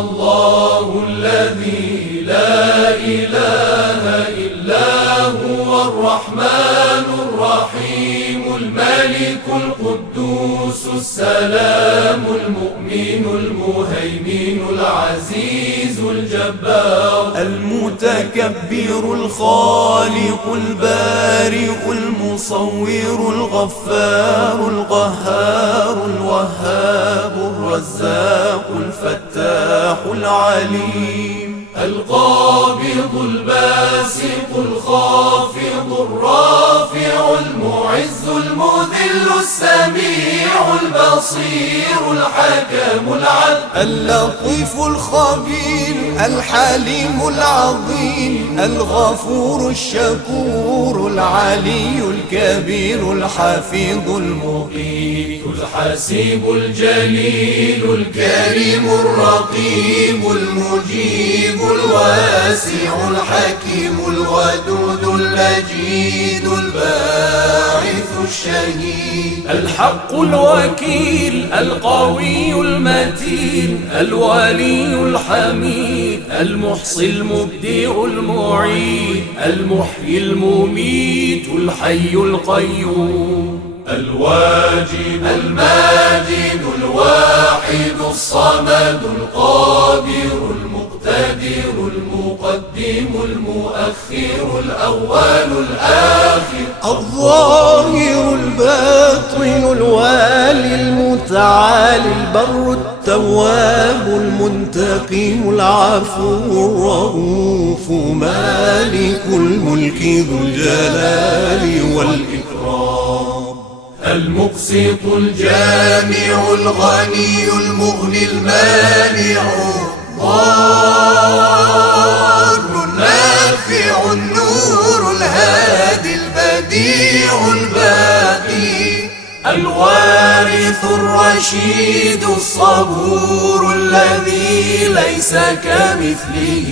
الله الذي لا إله إلا هو الرحمن الرحيم الملك القدوس السلام المؤمن المهيمن العزيز الجبار المتكبر الخالق البارئ المصور الغفار القهار الوهاب الرزاق الفتاح العليم القابض الباسط الخافض الرافع المعز المذل السميع البصير الحكم العدل اللطيف الخبير الحليم العظيم الغفور الشكور العلي الكبير الحفيظ المقيت الحسيب الجليل الكريم الرقيب المجيب الواسع الحكيم الودود المجيد الباعث الشهيد الحق الوكيل القوي المتين الولي الحميد المحصي المبدع المعيد المحيي المميت الحي القيوم الواجد الماجد الواحد الصمد القادر المقتدر المقدم المؤخر الأول الآخر الظاهر الباطن الوالي المتعالي البر التواب المنتقم العفو الرؤوف مالك الملك ذو الجلال والإكرام المقسط الجامع الغني المغني المانع الضار النافع النور الهادي البديع الباقي الوارث الرشيد الصبور الذي ليس كمثله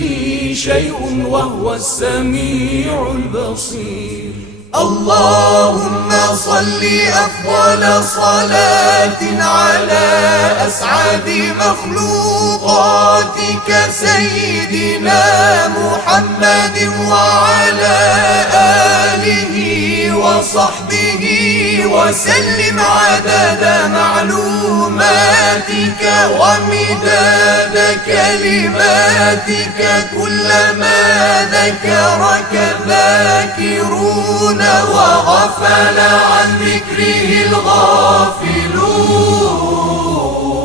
شيء وهو السميع البصير اللهم صل أفضل صلاة على أسعد مخلوقاتك سيدنا محمد وعلى آله وصحبه وسلم عدد معلوماتك ومداد كلماتك كلما ذكرك ذاكرون وغفل عن ذكره الغافلون